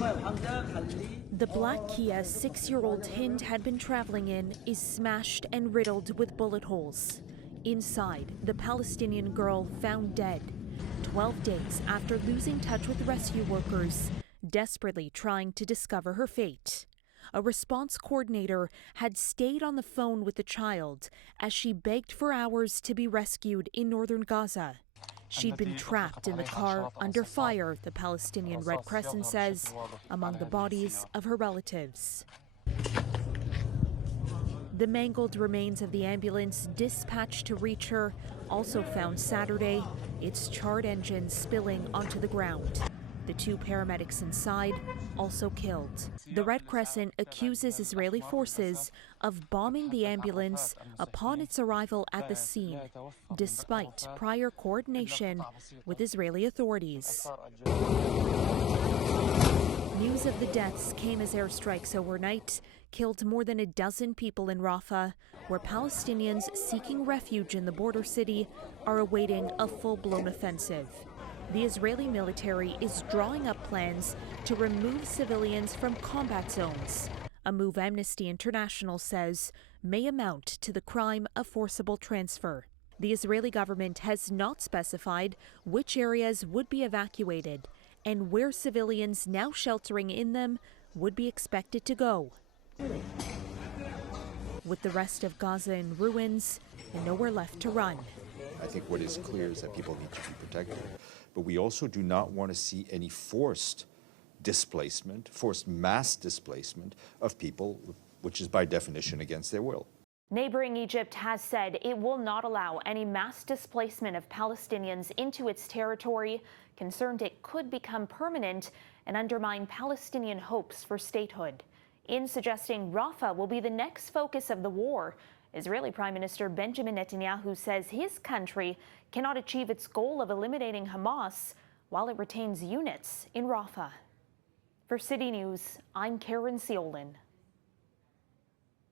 The black Kia 6-year-old Hind had been traveling in is smashed and riddled with bullet holes. Inside, the Palestinian girl found dead, 12 days after losing touch with rescue workers, desperately trying to discover her fate. A response coordinator had stayed on the phone with the child as she begged for hours to be rescued in northern Gaza. She'd been trapped in the car under fire, the Palestinian Red Crescent says, among the bodies of her relatives. The mangled remains of the ambulance dispatched to reach her also found Saturday, its charred engine spilling onto the ground. The 2 paramedics inside also killed. The Red Crescent accuses Israeli forces of bombing the ambulance upon its arrival at the scene, despite prior coordination with Israeli authorities. News of the deaths came as airstrikes overnight killed more than a dozen people in Rafah, where Palestinians seeking refuge in the border city are awaiting a full-blown offensive. The Israeli military is drawing up plans to remove civilians from combat zones, a move Amnesty International says may amount to the crime of forcible transfer. The Israeli government has not specified which areas would be evacuated and where civilians now sheltering in them would be expected to go. With the rest of Gaza in ruins and nowhere left to run. I think what is clear is that people need to be protected. But we also do not want to see any forced displacement, forced mass displacement of people, which is by definition against their will. Neighboring Egypt has said it will not allow any mass displacement of Palestinians into its territory, concerned it could become permanent and undermine Palestinian hopes for statehood. In suggesting Rafah will be the next focus of the war, Israeli Prime Minister Benjamin Netanyahu says his country cannot achieve its goal of eliminating Hamas while it retains units in Rafah. For City News, I'm Caryn Ceolin.